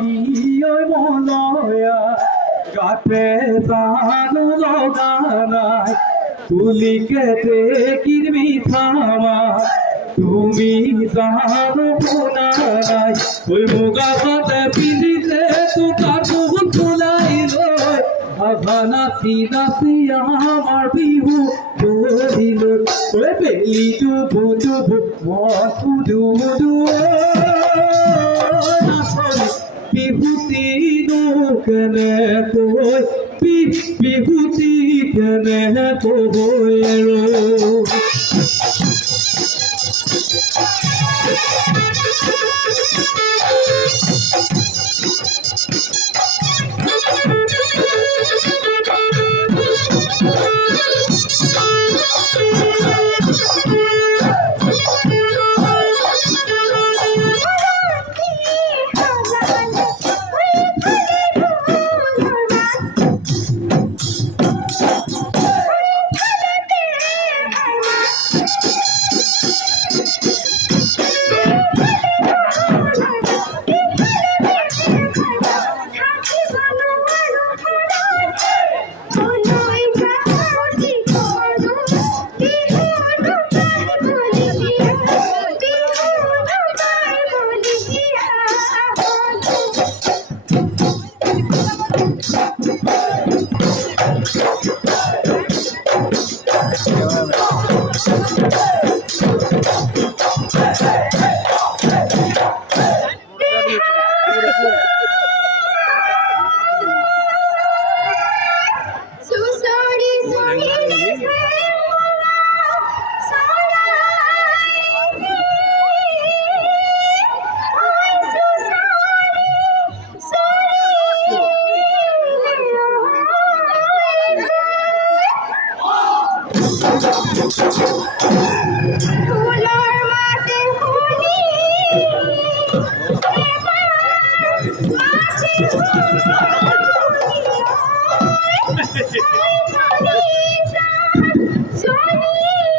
ঐ মলয়া গাতে জানো লগানাই তুলি কেটে কিরবি থামা তুমি জানো নাই ওই মুগা পাতে পিঁধিতে তু কাকুন তোলাই লয় নাচি নাচি আমার বিহু ধরিল ওই বেলি ডুবু ডুবু মন উডু উডু নাচনি বিহুতি কেনে কই বিহুতি কেনে কই Sorry.